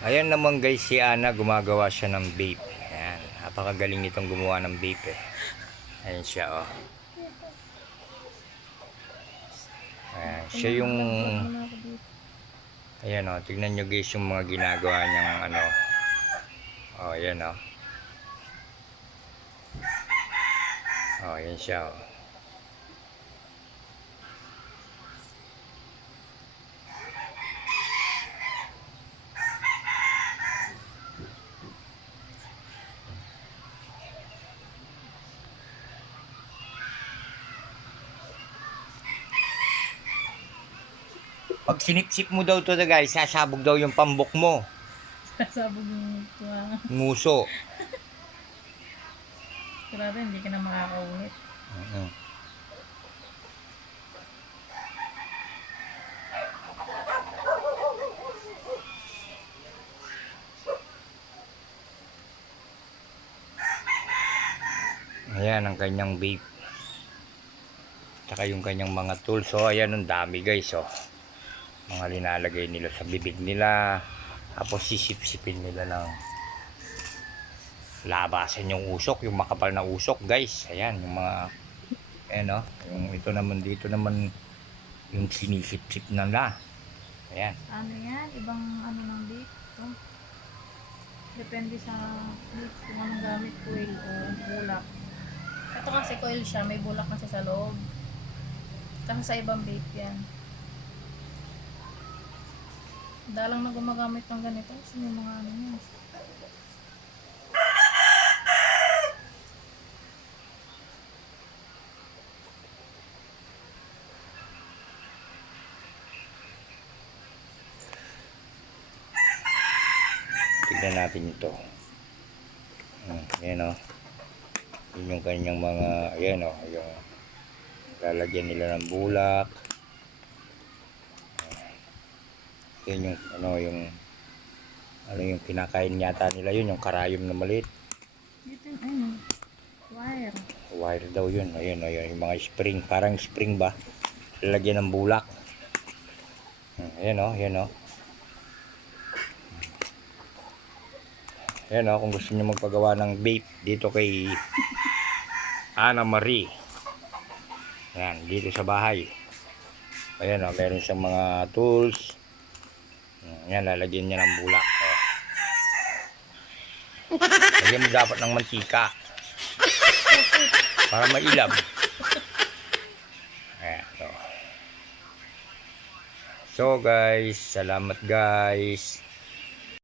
Ayan naman guys, si Ana gumagawa siya ng vape. Ayan, napakagaling nitong gumawa ng vape eh. Ayan siya oh. Ayan, siya yung... Ayan oh, tignan nyo guys yung mga ginagawa niyang ano. Oh, ayan oh. Oh, ayan siya oh. Pag sinipsip mo daw to guys, sasabog daw yung pambok mo. Sasabog yung tuwa. Nguso. Sigurado hindi ka na makakaulit. Ayan ang kanyang vape. Tsaka yung kanyang mga tools. So ayan, ang dami guys oh. Mga linalagay nila sa bibig nila. Tapos sisip-sipin nila ng labasan yung usok, yung makapal na usok guys. Ayan yung mga ayan oh. Yung ito naman dito naman yung sinisip-sip nila. Ayan. Ano yan? Ibang ano ng vape? Ito. Depende sa vape kung anong gamit, coil o bulak. Ito kasi coil siya, may bulak kasi sa loob. Kasi sa ibang vape yan. Dalang na gumagamit ng ganito kasi may mga ano yan. Tignan natin ito. Ayan o. Yun yung kanyang mga, ayan o, yung lalagyan nila ng bulak. Yun yung, ano yung kinakain yata nila yun, yung karayom na maliit. Dito yung ano, wire. Wire daw yun, ayun, ayun, yung mga spring, parang spring ba? Lalagyan ng bulak. Ayan o, ayan o. Ayan o, kung gusto niyo magpagawa ng vape dito kay Ana Marie. Ayan, dito sa bahay. Ayan o, meron siyang mga tools. Ayan, lalagyan niya ng bulak. Lagyan mo dapat ng mantika para mailab. Ayan, so guys, salamat guys.